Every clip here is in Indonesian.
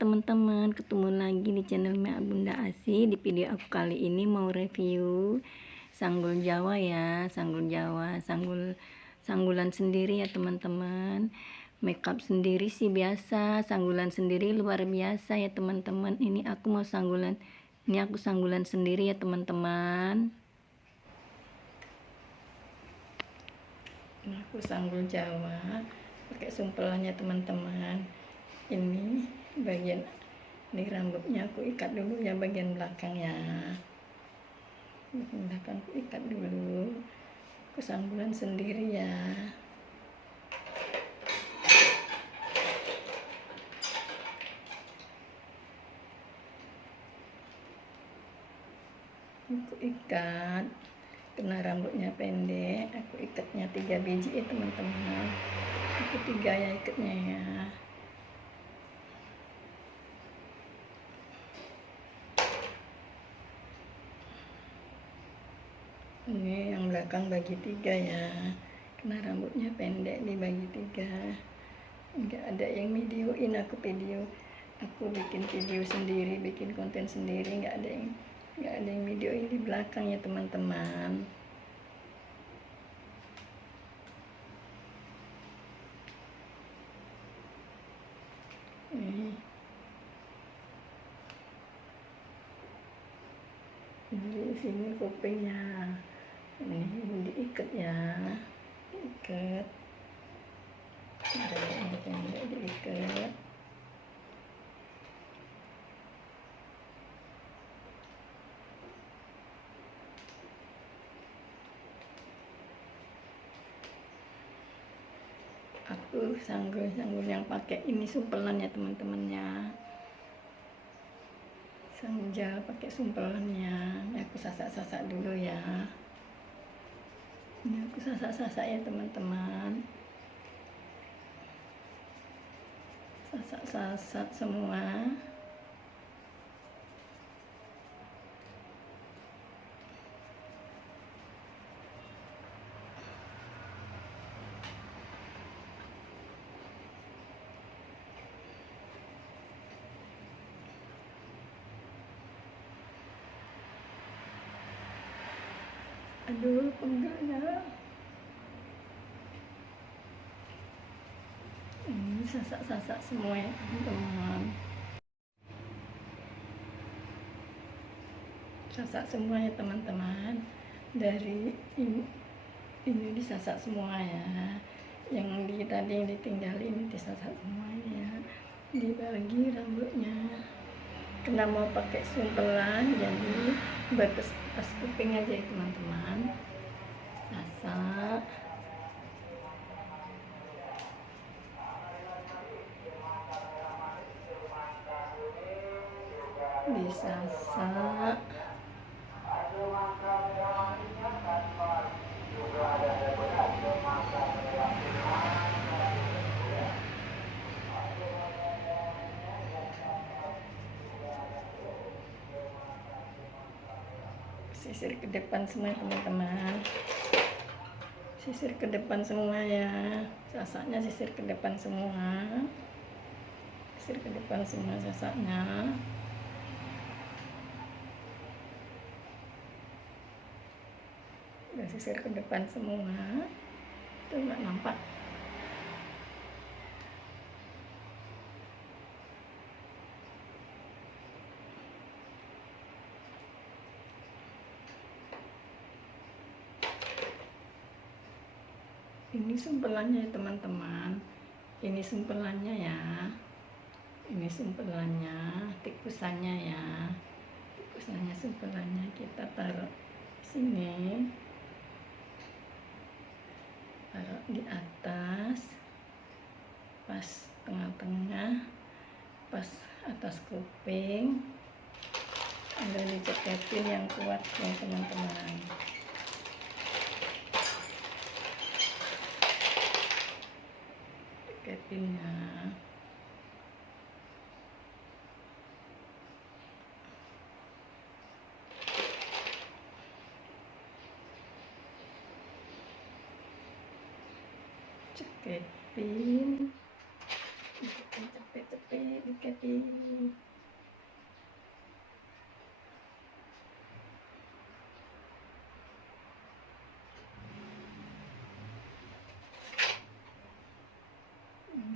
teman-teman, ketemu lagi di channel Bunda Asi. Di video aku kali ini mau review sanggul Jawa ya, sanggul Jawa, sanggulan sendiri ya teman-teman. Makeup sendiri sih biasa, sanggulan sendiri luar biasa ya teman-teman. Ini aku sanggulan sendiri ya teman-teman. Ini aku sanggul Jawa, pakai sumpelannya teman-teman. Ini bagian ini rambutnya aku ikat dulu ya, bagian belakangnya. Bagian belakang aku ikat dulu. Aku sanggulan sendiri ya. Aku ikat karena rambutnya pendek, aku ikatnya 3 biji ya teman-teman. Aku 3 ya ikatnya ya. Ini yang belakang bagi 3 ya, karena rambutnya pendek dibagi 3. Enggak ada yang videoin, aku bikin video sendiri, bikin konten sendiri, enggak ada yang videoin di belakang ya teman-teman. Di sini kupingnya, ini diikat ya, diikat. Ada yang pendek diikat. Aku sanggul yang pakai ini sumpelan ya teman-temannya. Sanggul pakai sumpelannya. Ini aku sasak-sasak dulu ya. Ini aku sasak-sasak ya teman-teman. Sasak-sasak semua. Aduh, enggaknya. Ini sasak-sasak semua ya teman-teman. Sasak semua ya teman-teman. Dari ini disasak semua ya. Yang tadi yang ditinggal ini disasak semuanya. Dibagi rambutnya. Karena mau pakai sumpelan, jadi batas kuping aja ya teman-teman. Sasak. Disasak. Sisir ke depan semua teman-teman, sisir ke depan semua ya, sasaknya sisir ke depan semua, sisir ke depan semua sasaknya. Udah sisir ke depan semua, tuh nggak nampak. Ini sumpelannya ya teman-teman, ini sumpelannya ya, ini sumpelannya, tikusannya ya, tikusannya sumpelannya kita taruh sini, taruh di atas, pas tengah-tengah, pas atas kuping, ada diceketin yang kuat ya teman-teman. Ceketinnya. Ceketin, cepet, diketin.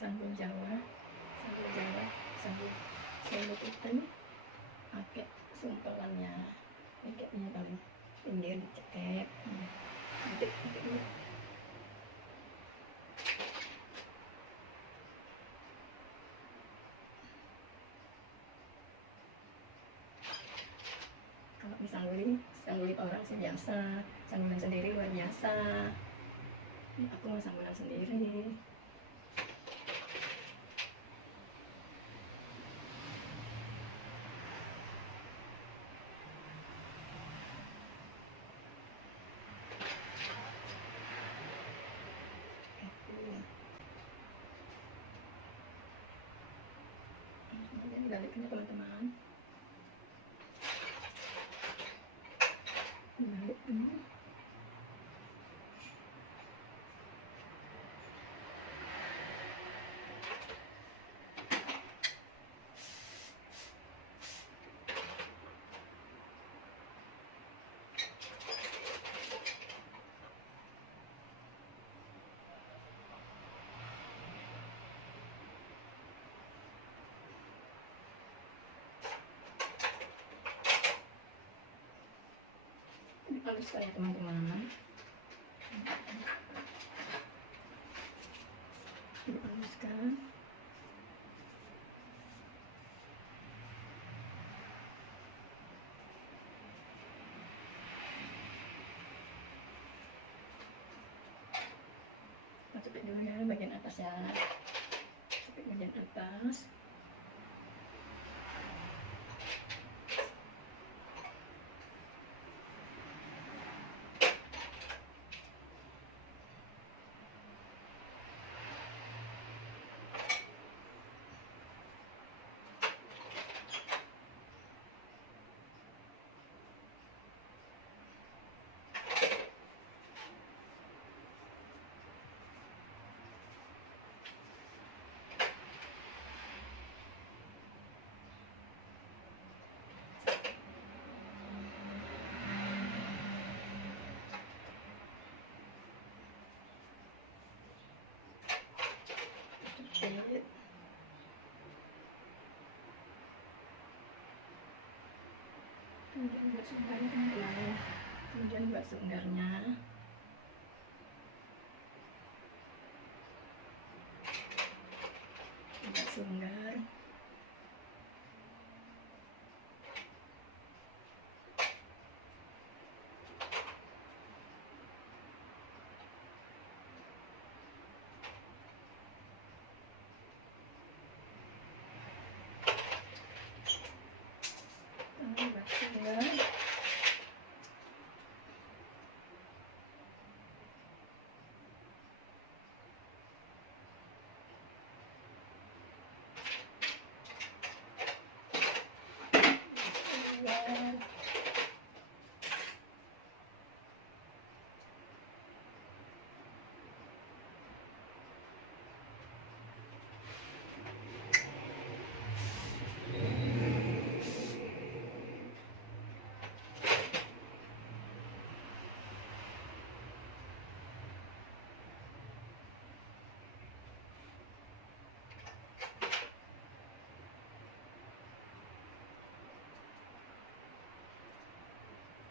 sanggul Jawa, sanggul solo itu pakai sumpelannya, pakainya paling pinggir dicekek, nanti pakai dulu. Kalau sangguli orang sih biasa, sanggulan sendiri luar biasa. Ini aku mau sanggulan sendiri. Ini baliknya teman-teman. Balik ini. Haluskan ya teman-teman, dihaluskan. Cepet dulu ya bagian atas ya, cepet bagian atas. Cepet. Kemudian buat sumbernya teman-teman, kemudian buat sumbernya. Buat sumber. Buat sumber.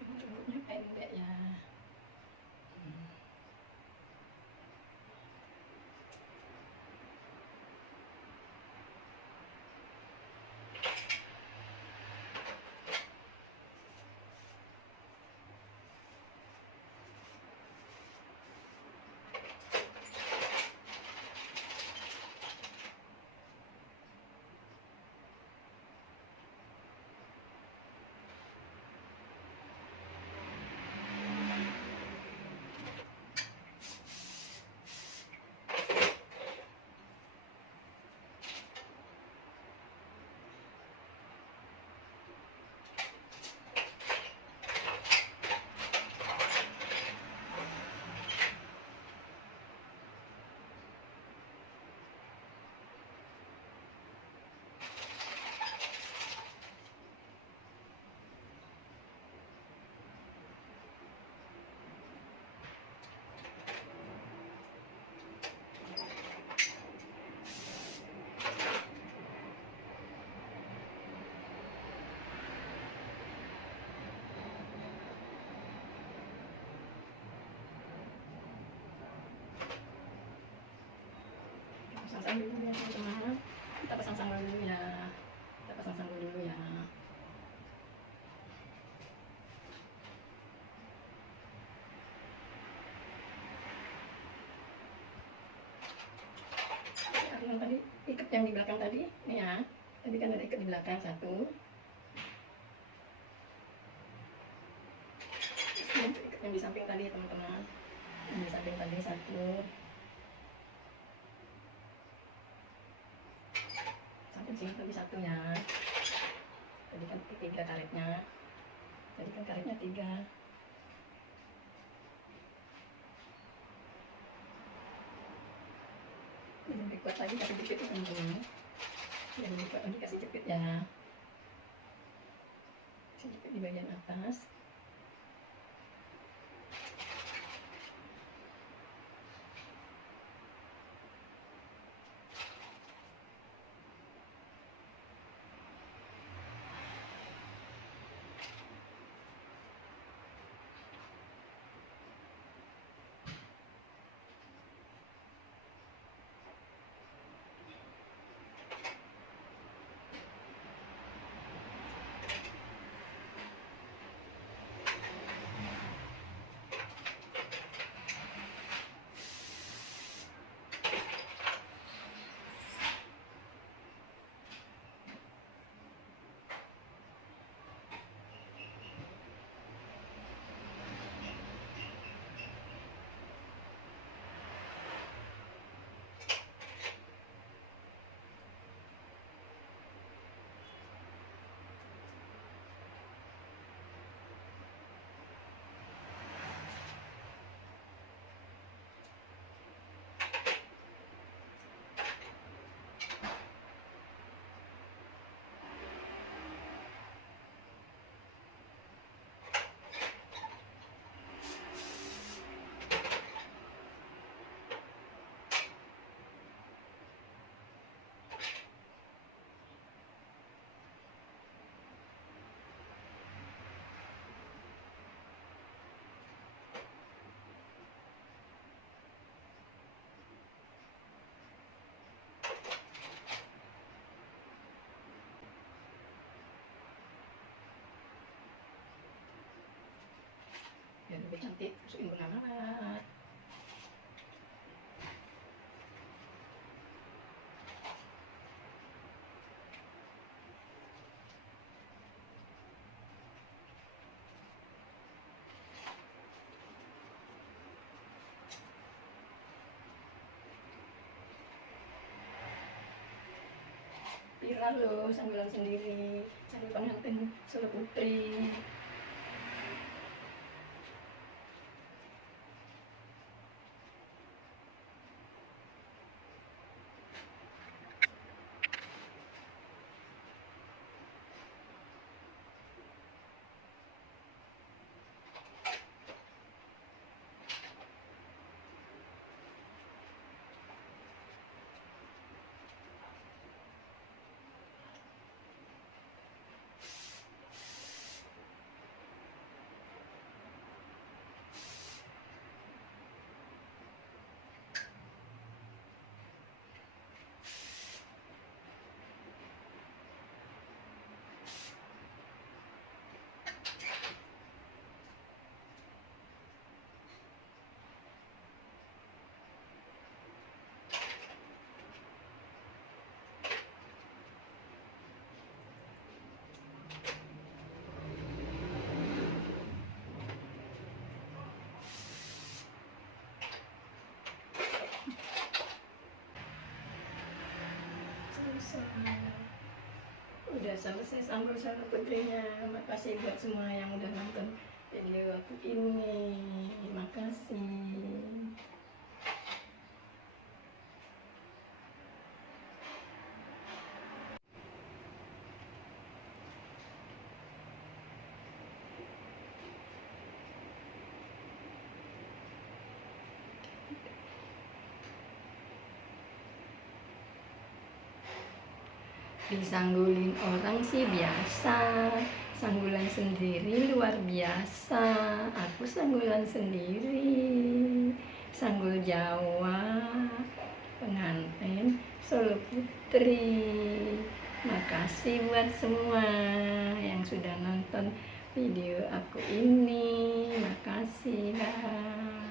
Rambutnya pendek ya. pasang dulu ya teman-teman, kita pasang sanggul dulu ya, kita pasang sanggul dulu ya. Yang tadi ikat yang di belakang tadi nih ya, tadi kan ada ikat di belakang satu, ikat yang di samping tadi ya teman-teman, yang di samping tadi satu, samping sini tadi satu ya, tadi kan tiga karetnya, tadi kan karetnya tiga. Lebih kuat lagi kasih jepit teman-teman, lebih kuat lagi kasih jepit ya, kasih jepit di bagian atas. Biar lebih cantik, masukin benang lalat. Viral loh sanggulan sendiri, sanggul pengantin Solo Putri. Udah selesai sanggul Solo Putrinya. Makasih buat semua yang udah nonton video aku ini, makasih. Disanggulin orang sih biasa, sanggulan sendiri luar biasa. Aku sanggulan sendiri, sanggul Jawa pengantin Solo Putri. Makasih buat semua yang sudah nonton video aku ini. Makasih. Dah.